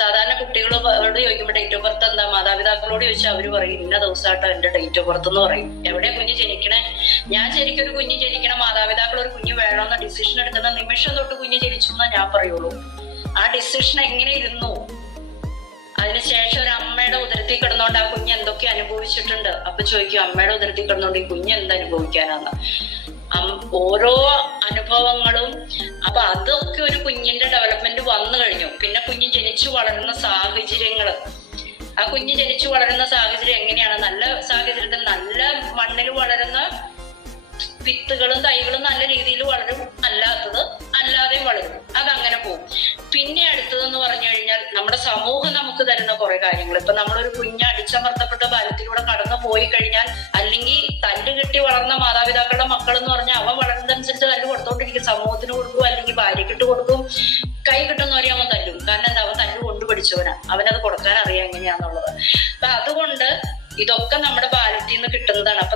സാധാരണ കുട്ടികളോട് ചോദിക്കുമ്പോൾ ഡേറ്റ് ഓഫ് ബർത്ത് എന്താ, മാതാപിതാക്കളോട് ചോദിച്ചാൽ അവര് പറയും ഇന്ന ദിവസമായിട്ടോ എന്റെ ഡേറ്റ് ഓഫ് ബർത്ത് എന്ന് പറയും. എവിടെ കുഞ്ഞ് ജനിക്കണേ? ഞാൻ ശരിക്കും ഒരു കുഞ്ഞ് ജനിക്കണം, മാതാപിതാക്കൾ ഒരു കുഞ്ഞ് വേണമെന്ന ഡിസിഷൻ എടുക്കുന്ന നിമിഷം തൊട്ട് കുഞ്ഞ് ജനിച്ചു എന്നാ ഞാൻ പറയുള്ളൂ. ആ ഡിസിഷൻ എങ്ങനെ ഇരുന്നു, അതിനുശേഷം ഒരു അമ്മയുടെ ഉദരത്തിൽ കിടന്നുകൊണ്ട് ആ കുഞ്ഞ് എന്തൊക്കെ അനുഭവിച്ചിട്ടുണ്ട്. അപ്പൊ ചോദിക്കും അമ്മയുടെ ഉദരത്തിൽ കിടന്നുകൊണ്ട് ഈ കുഞ്ഞ് എന്ത് അനുഭവിക്കാനാന്ന്. ഓരോ അനുഭവങ്ങളും. അപ്പൊ അതൊക്കെ ഒരു കുഞ്ഞിന്റെ ഡെവലപ്മെന്റ് വന്നു കഴിഞ്ഞു. പിന്നെ കുഞ്ഞ് ജനിച്ചു വളരുന്ന സാഹചര്യങ്ങള്, ആ കുഞ്ഞ് ജനിച്ചു വളരുന്ന സാഹചര്യം എങ്ങനെയാണ്? നല്ല സാഹചര്യത്തിൽ നല്ല മണ്ണിൽ വളരുന്ന വിത്തുകളും തൈകളും നല്ല രീതിയിൽ വളരും, അല്ലാതെയും വളരും. അതങ്ങനെ പോകും. പിന്നെ അടുത്തതെന്ന് പറഞ്ഞു കഴിഞ്ഞാൽ നമ്മുടെ സമൂഹം നമുക്ക് തരുന്ന കുറെ കാര്യങ്ങൾ. ഇപ്പൊ നമ്മളൊരു കുഞ്ഞ് അടിച്ചമർത്തപ്പെട്ട ബാല്യത്തിലൂടെ കടന്നു പോയി കഴിഞ്ഞാൽ, അല്ലെങ്കിൽ തല്ല് കെട്ടി വളർന്ന മാതാപിതാക്കളുടെ മക്കൾ എന്ന് പറഞ്ഞാൽ അവൻ വളരുന്നതനുസരിച്ച് തല്ല് കൊടുത്തോണ്ടിരിക്കും. സമൂഹത്തിന് കൊടുക്കും, അല്ലെങ്കിൽ ഭാര്യക്കിട്ട് കൊടുക്കും. കൈ കിട്ടുന്നവരെ അവൻ തല്ലും. കാരണം എന്താ, അവൻ തല്ല് കൊണ്ടു പഠിച്ചവനാ, അവനത് കൊടുക്കാൻ അറിയാം എങ്ങനെയാന്നുള്ളത്. അപ്പൊ അതുകൊണ്ട് ഇതൊക്കെ നമ്മുടെ ബാല്യത്തിൽ നിന്ന് കിട്ടുന്നതാണ്. അപ്പൊ